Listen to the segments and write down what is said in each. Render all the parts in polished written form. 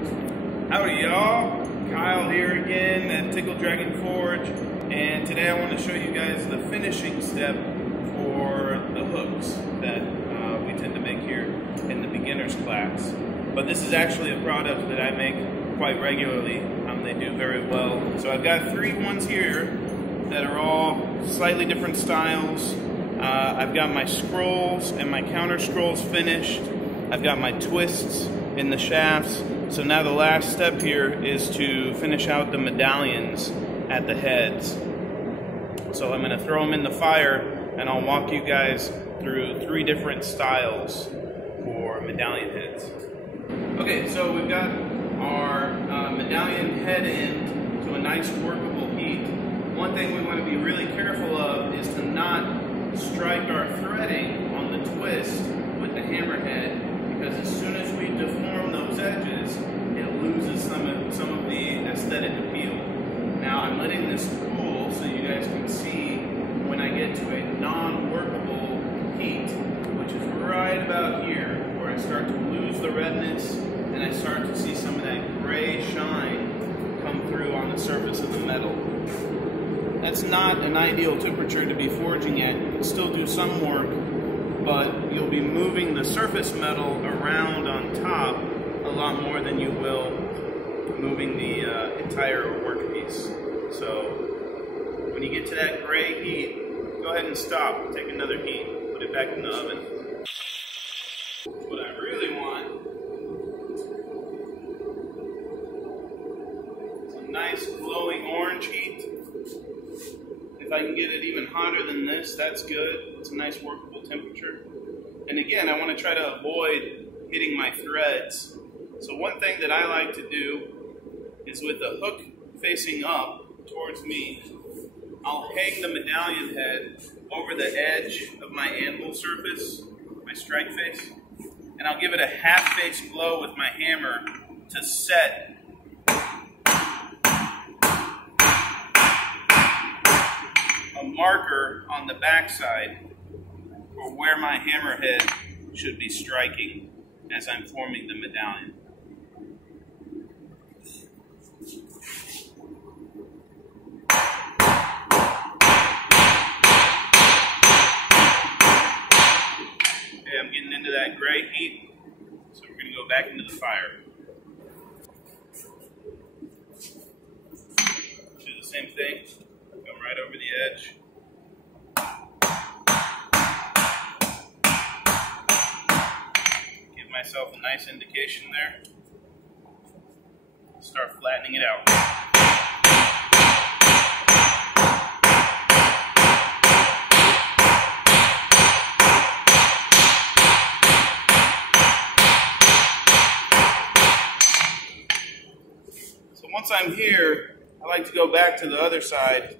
Howdy y'all, Kyle here again at Tickle Dragon Forge, and today I want to show you guys the finishing step for the hooks that we tend to make here in the beginner's class. But this is actually a product that I make quite regularly. They do very well. So I've got 3 ones here that are all slightly different styles. I've got my scrolls and my counter scrolls finished. I've got my twists in the shafts. So now the last step here is to finish out the medallions at the heads. So I'm going to throw them in the fire and I'll walk you guys through 3 different styles for medallion heads. Okay, so we've got our medallion head end to a nice workable heat. One thing we want to be really careful of is to not strike our threading on the twist with the hammerhead, because as soon as we deform those edges, it loses some of the aesthetic appeal. Now I'm letting this cool so you guys can see when I get to a non-workable heat, which is right about here, where I start to lose the redness and I start to see some of that gray shine come through on the surface of the metal. That's not an ideal temperature to be forging at. You can still do some work, but you'll be moving the surface metal around on top a lot more than you will moving the entire workpiece. So when you get to that gray heat, go ahead and stop, take another heat, put it back in the oven. What I really want is a nice glowing orange heat. If I can get it even hotter than this, that's good. It's a nice workable temperature. And again, I want to try to avoid hitting my threads. So one thing that I like to do is, with the hook facing up towards me, I'll hang the medallion head over the edge of my anvil surface, my strike face, and I'll give it a half-face blow with my hammer to set a marker on the backside for where my hammerhead should be striking as I'm forming the medallion. Okay, I'm getting into that gray heat, so we're going to go back into the fire. Do the same thing. Come right over the edge. Give myself a nice indication there. Start flattening it out. So once I'm here, I like to go back to the other side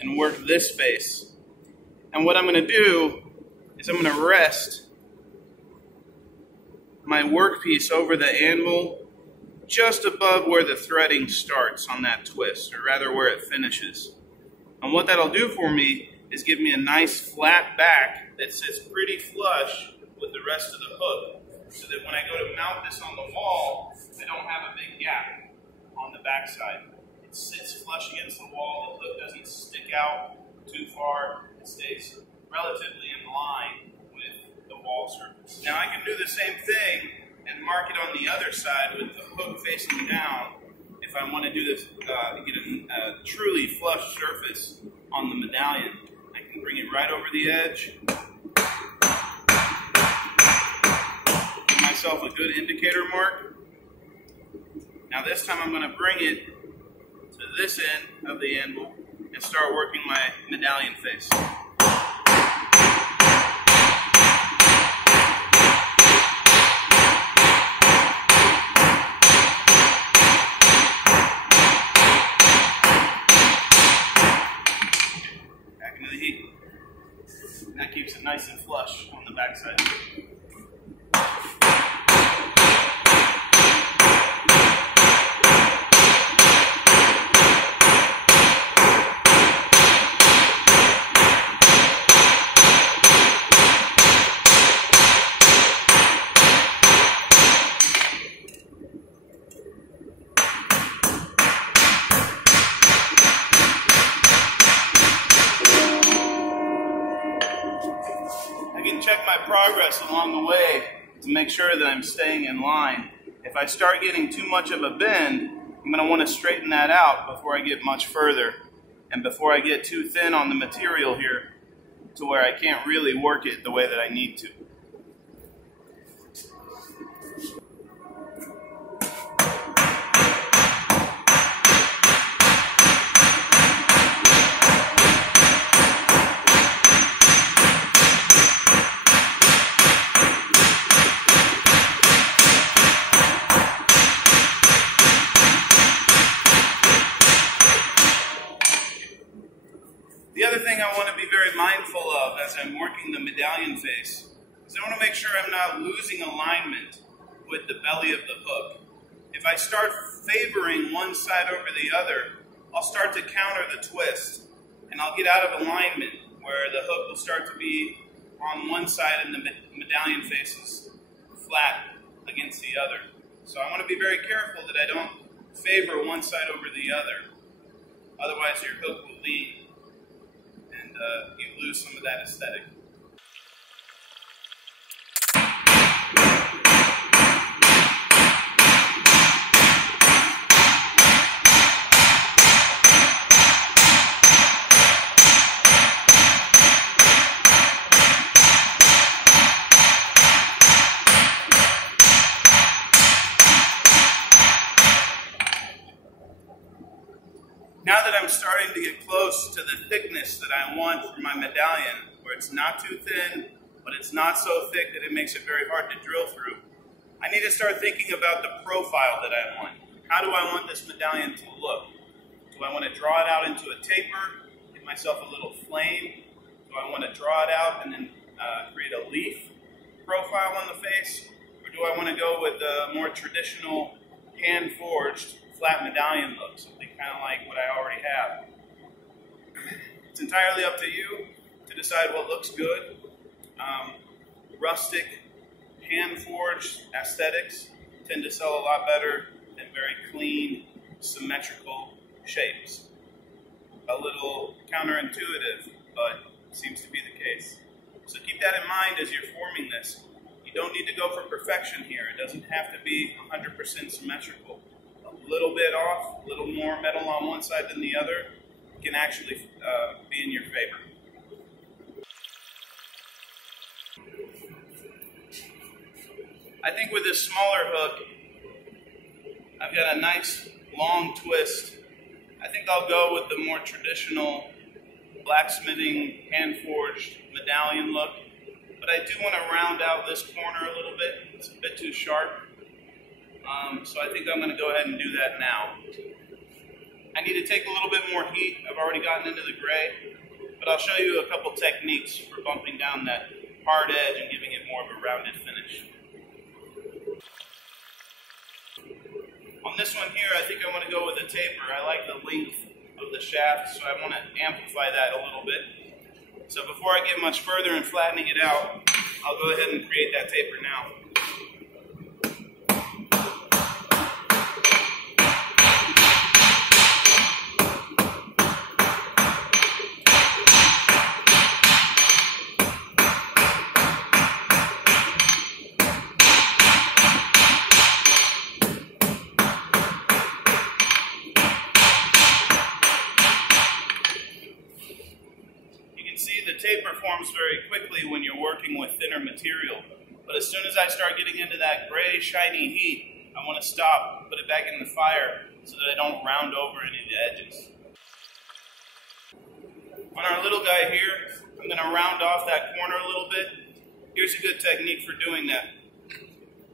and work this face. And what I'm going to do is I'm going to rest my workpiece over the anvil just above where the threading starts on that twist, or rather where it finishes. And what that'll do for me is give me a nice flat back that sits pretty flush with the rest of the hook, so that when I go to mount this on the wall, I don't have a big gap on the backside. It sits flush against the wall, the hook doesn't stick out too far, it stays relatively in line with the wall surface. Now I can do the same thing and mark it on the other side with the hook facing down if I want to do this, get a truly flush surface on the medallion. I can bring it right over the edge, give myself a good indicator mark. Now this time I'm going to bring it to this end of the anvil and start working my medallion face. Back into the heat. That keeps it nice and flush on the backside. progress along the way to make sure that I'm staying in line. If I start getting too much of a bend, I'm going to want to straighten that out before I get much further and before I get too thin on the material here to where I can't really work it the way that I need to. The other thing I want to be very mindful of as I'm working the medallion face is I want to make sure I'm not losing alignment with the belly of the hook. If I start favoring one side over the other, I'll start to counter the twist and I'll get out of alignment where the hook will start to be on one side and the medallion face is flat against the other. So I want to be very careful that I don't favor one side over the other. Otherwise your hook will lean. You lose some of that aesthetic. Now that I'm starting to get close to the thickness that I want for my medallion, where it's not too thin, but it's not so thick that it makes it very hard to drill through, I need to start thinking about the profile that I want. How do I want this medallion to look? Do I want to draw it out into a taper, give myself a little flame? Do I want to draw it out and then create a leaf profile on the face? Or do I want to go with a more traditional hand-forged flat medallion look, something kind of like what I already have? It's entirely up to you to decide what looks good. Rustic, hand-forged aesthetics tend to sell a lot better than very clean, symmetrical shapes. A little counterintuitive, but seems to be the case. So keep that in mind as you're forming this. You don't need to go for perfection here. It doesn't have to be 100% symmetrical. A little bit off, a little more metal on one side than the other can actually be in your favor. I think with this smaller hook, I've got a nice long twist. I think I'll go with the more traditional blacksmithing, hand-forged medallion look, but I do want to round out this corner a little bit. It's a bit too sharp. So I think I'm going to go ahead and do that now. I need to take a little bit more heat. I've already gotten into the gray, but I'll show you a couple techniques for bumping down that hard edge and giving it more of a rounded finish. On this one here, I think I want to go with a taper. I like the length of the shaft, so I want to amplify that a little bit. So before I get much further in flattening it out, I'll go ahead and create that taper now. The taper forms very quickly when you're working with thinner material, but as soon as I start getting into that gray, shiny heat, I want to stop, put it back in the fire so that I don't round over any of the edges. On our little guy here, I'm going to round off that corner a little bit. Here's a good technique for doing that.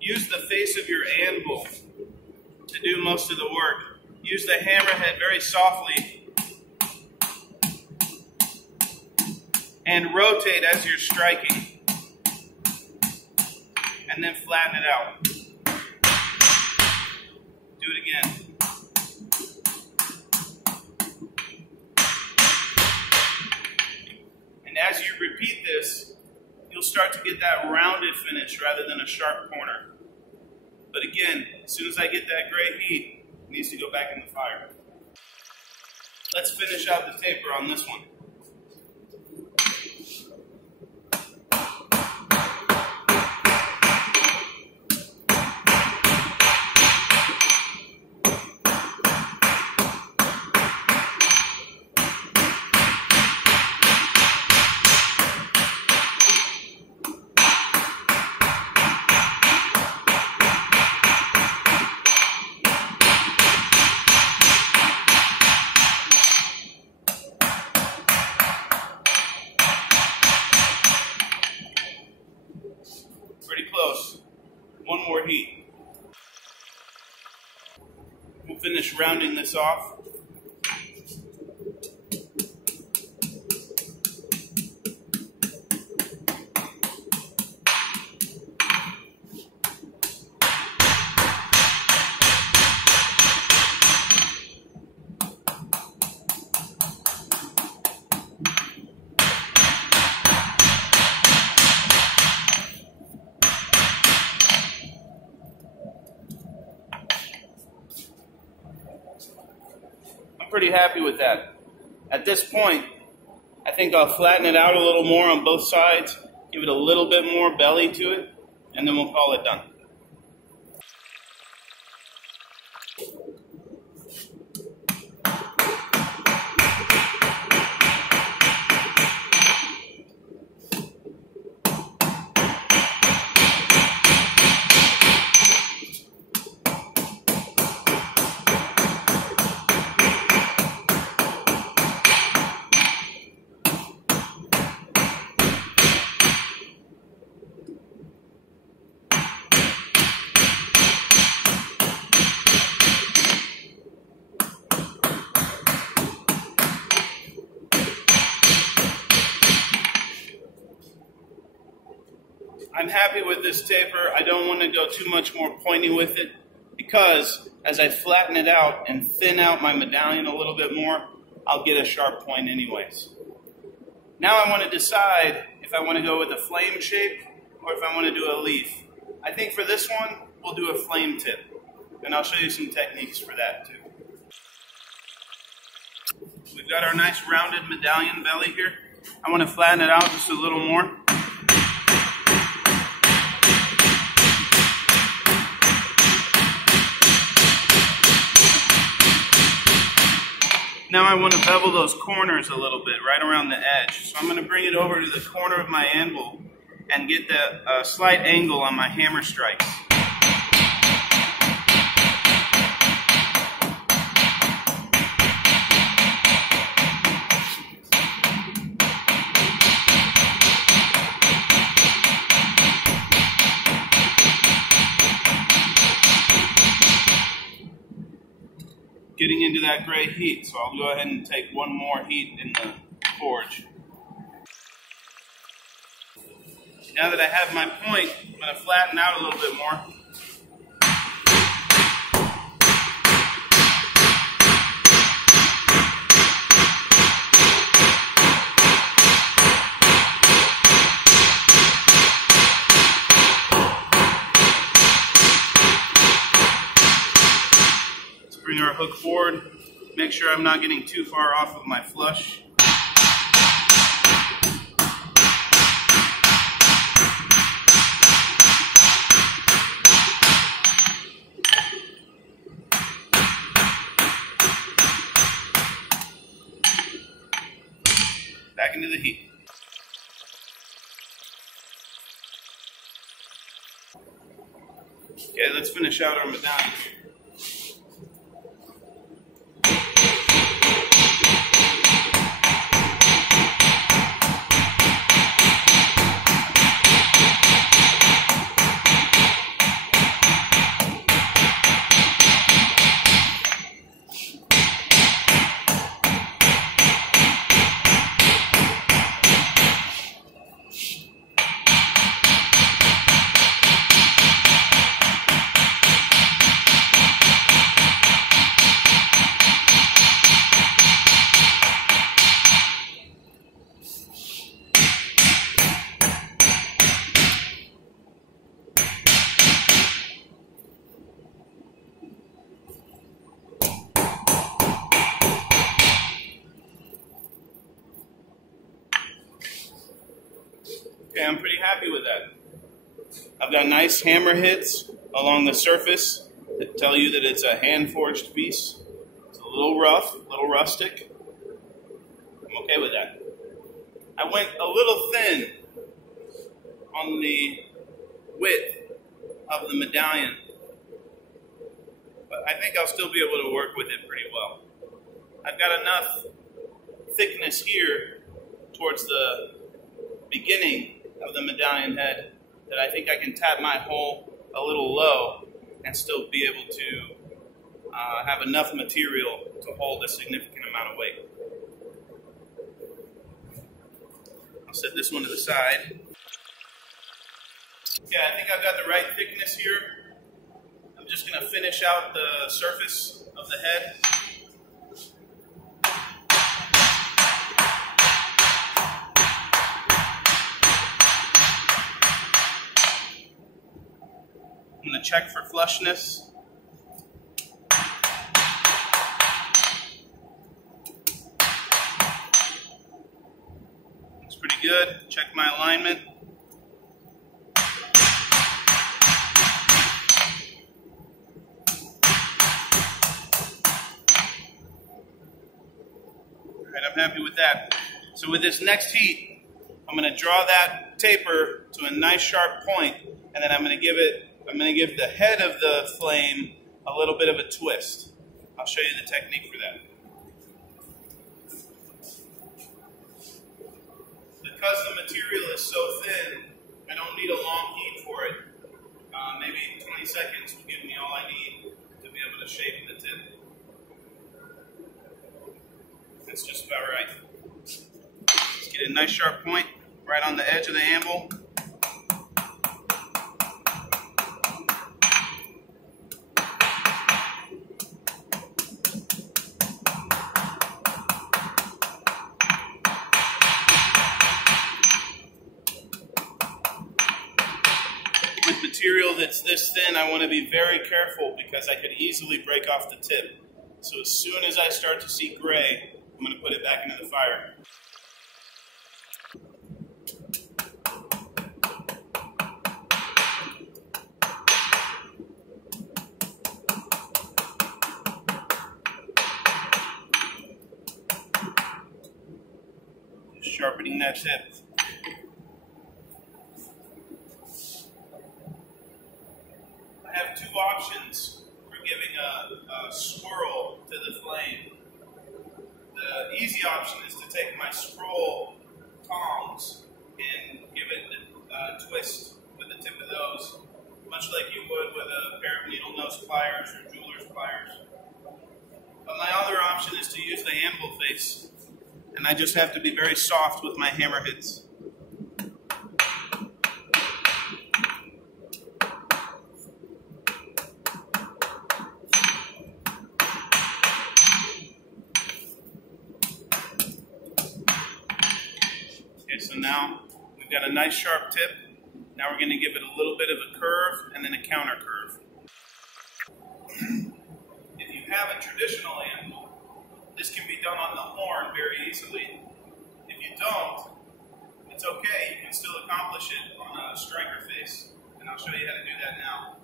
Use the face of your anvil to do most of the work. Use the hammerhead very softly and rotate as you're striking, and then flatten it out. Do it again. And as you repeat this, you'll start to get that rounded finish rather than a sharp corner. But again, as soon as I get that gray heat, it needs to go back in the fire. Let's finish out the taper on this one. finish rounding this off. Pretty happy with that. At this point, I think I'll flatten it out a little more on both sides, give it a little bit more belly to it, and then we'll call it done. I'm happy with this taper. I don't want to go too much more pointy with it because as I flatten it out and thin out my medallion a little bit more, I'll get a sharp point anyways. Now I want to decide if I want to go with a flame shape or if I want to do a leaf. I think for this one, we'll do a flame tip, and I'll show you some techniques for that too. We've got our nice rounded medallion belly here. I want to flatten it out just a little more. Now I want to bevel those corners a little bit, right around the edge. So I'm going to bring it over to the corner of my anvil and get the slight angle on my hammer strikes. Getting into that gray heat, so I'll go ahead and take one more heat in the forge. Now that I have my point, I'm going to flatten out a little bit more. Bring our hook forward, make sure I'm not getting too far off of my flush. Back into the heat. Okay, let's finish out our medallion. Okay, I'm pretty happy with that. I've got nice hammer hits along the surface that tell you that it's a hand-forged piece. It's a little rough, a little rustic. I'm okay with that. I went a little thin on the width of the medallion, but I think I'll still be able to work with it pretty well. I've got enough thickness here towards the beginning of the medallion head that I think I can tap my hole a little low and still be able to have enough material to hold a significant amount of weight. I'll set this one to the side. Yeah, I think I've got the right thickness here. I'm just going to finish out the surface of the head. I'm going to check for flushness. Looks pretty good. Check my alignment. Alright, I'm happy with that. So with this next heat, I'm going to draw that taper to a nice sharp point, and then I'm going to give the head of the flame a little bit of a twist. I'll show you the technique for that. Because the material is so thin, I don't need a long heat for it. Maybe 20 seconds will give me all I need to be able to shape the tip. That's just about right. Let's get a nice sharp point right on the edge of the anvil. With material that's this thin, I want to be very careful because I could easily break off the tip. So as soon as I start to see gray, I'm going to put it back into the fire. Just sharpening that tip. I have two options for giving a swirl to the flame. The easy option is to take my scroll tongs and give it a twist with the tip of those, much like you would with a pair of needle nose pliers or jeweler's pliers. But my other option is to use the anvil face, and I just have to be very soft with my hammerheads. So now we've got a nice sharp tip. Now we're going to give it a little bit of a curve and then a counter curve. If you have a traditional anvil, this can be done on the horn very easily. If you don't, it's okay. You can still accomplish it on a striker face, and I'll show you how to do that now.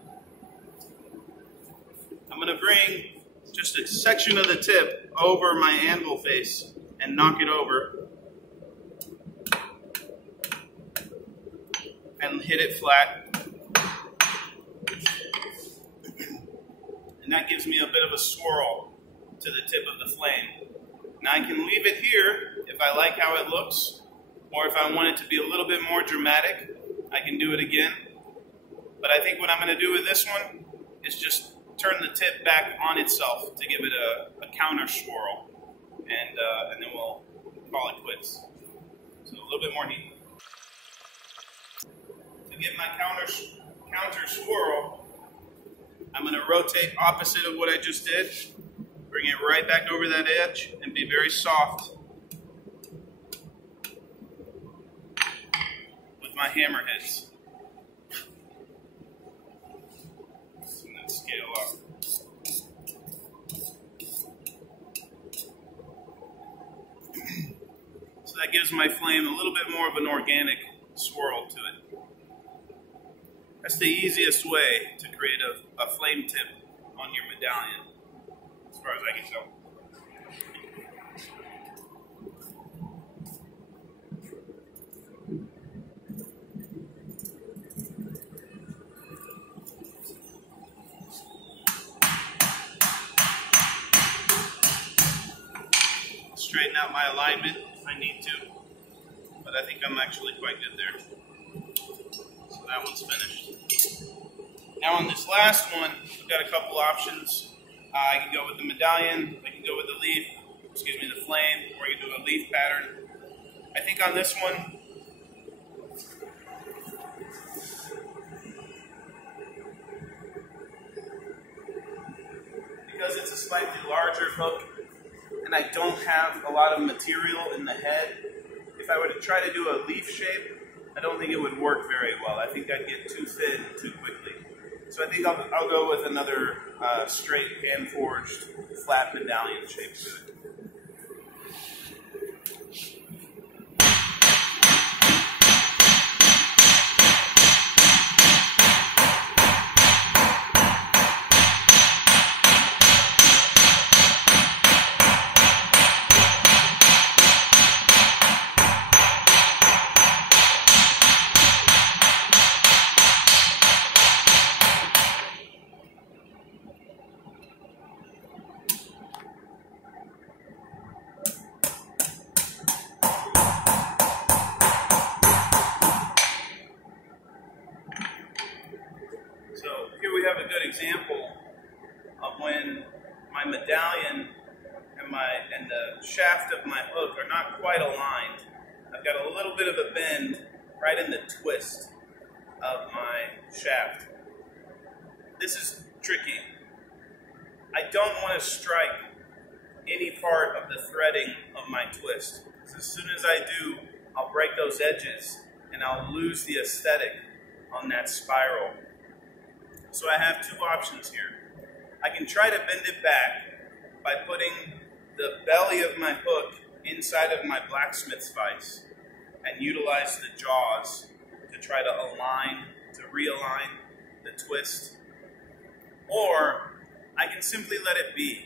I'm going to bring just a section of the tip over my anvil face and knock it over. And hit it flat. And that gives me a bit of a swirl to the tip of the flame. Now I can leave it here if I like how it looks, or if I want it to be a little bit more dramatic, I can do it again. But I think what I'm going to do with this one is just turn the tip back on itself to give it a counter swirl, and then we'll call it quits. So a little bit more heat. To get my counter swirl, I'm going to rotate opposite of what I just did, bring it right back over that edge, and be very soft with my hammerheads. And then scale up. So that gives my flame a little bit more of an organic swirl to it. That's the easiest way to create a flame tip on your medallion, as far as I can tell. Straighten out my alignment if I need to, but I think I'm actually quite good there. So that one's finished. Now on this last one, we've got a couple options. I can go with the medallion, I can go with the leaf, excuse me, the flame, or you can do a leaf pattern. I think on this one, because it's a slightly larger hook and I don't have a lot of material in the head, if I were to try to do a leaf shape, I don't think it would work very well. I think I'd get too thin too quickly. So I think I'll go with another straight hand-forged flat medallion shape to it. So here we have a good example of when my medallion and the shaft of my hook are not quite aligned. I've got a little bit of a bend right in the twist of my shaft. This is tricky. I don't want to strike any part of the threading of my twist, because as soon as I do, I'll break those edges and I'll lose the aesthetic on that spiral. So I have two options here. I can try to bend it back by putting the belly of my hook inside of my blacksmith's vise and utilize the jaws to try to realign the twist. Or I can simply let it be.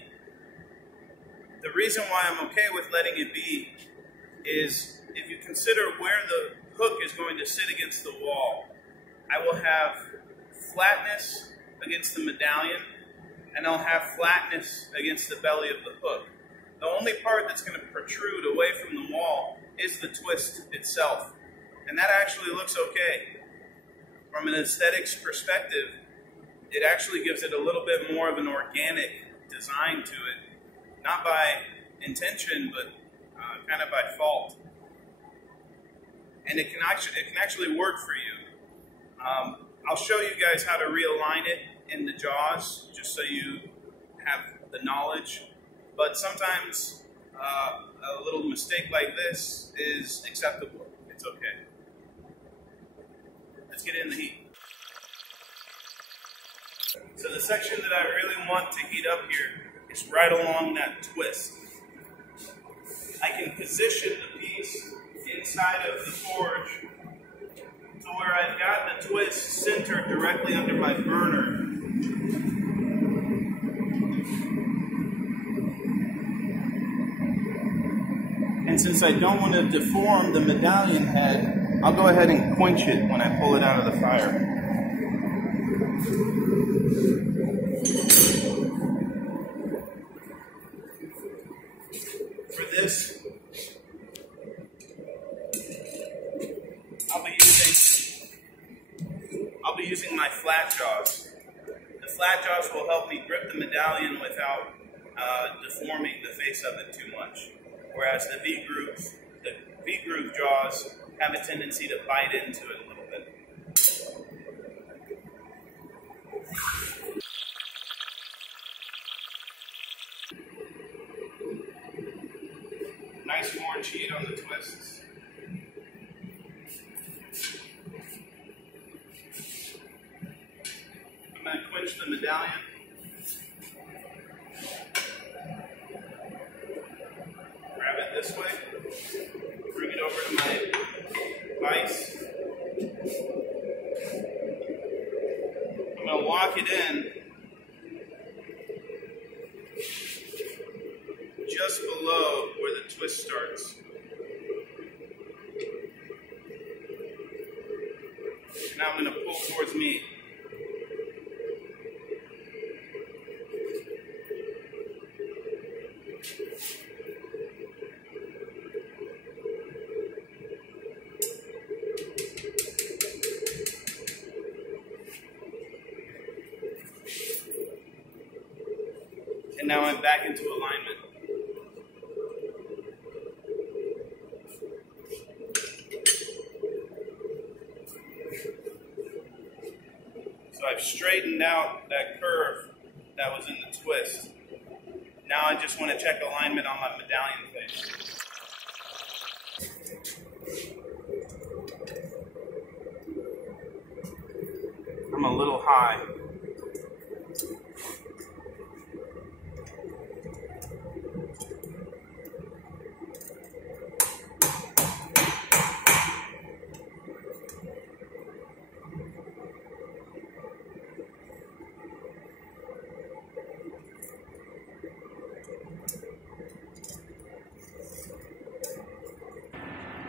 The reason why I'm okay with letting it be is if you consider where the hook is going to sit against the wall, I will have flatness against the medallion, and I'll have flatness against the belly of the hook. The only part that's going to protrude away from the wall is the twist itself, and that actually looks okay. From an aesthetics perspective, it actually gives it a little bit more of an organic design to it, not by intention, but kind of by fault. And it can actually work for you. I'll show you guys how to realign it in the jaws, just so you have the knowledge. But sometimes a little mistake like this is acceptable. It's okay. Let's get in the heat. So the section that I really want to heat up here is right along that twist. I can position the piece inside of the forge to where I've got the twist centered directly under my burner. And since I don't want to deform the medallion head, I'll go ahead and quench it when I pull it out of the fire. For this, I'll be using my flat jaws. The flat jaws will help me grip the medallion without deforming the face of it too much. Whereas the V-groove jaws have a tendency to bite into it a little bit. Nice orange heat on the twists. I'm going to quench the medallion. Grab it this way. Bring it over to my vise. I'm going to lock it in just below where the twist starts. Now I'm going to pull towards me. And now I'm back into alignment. So I've straightened out that curve that was in the twist. Now I just want to check alignment on my medallion face. I'm a little high.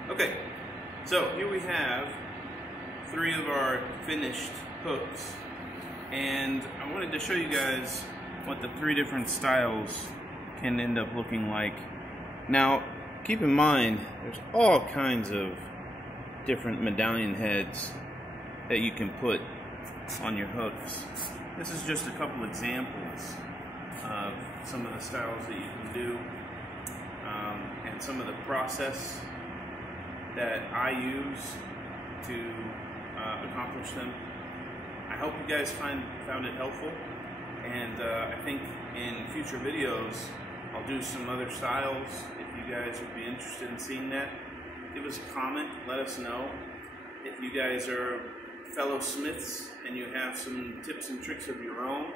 Okay, so here we have 3 of our finished hooks, and I wanted to show you guys what the 3 different styles can end up looking like. Now, keep in mind, there's all kinds of different medallion heads that you can put on your hooks. This is just a couple examples of some of the styles that you can do, and some of the process that I use to accomplish them. I hope you guys found it helpful, and I think in future videos I'll do some other styles. If you guys would be interested in seeing that, give us a comment, let us know. If you guys are fellow smiths and you have some tips and tricks of your own,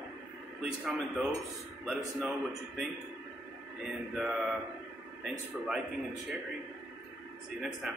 please comment those, let us know what you think, and thanks for liking and sharing. See you next time.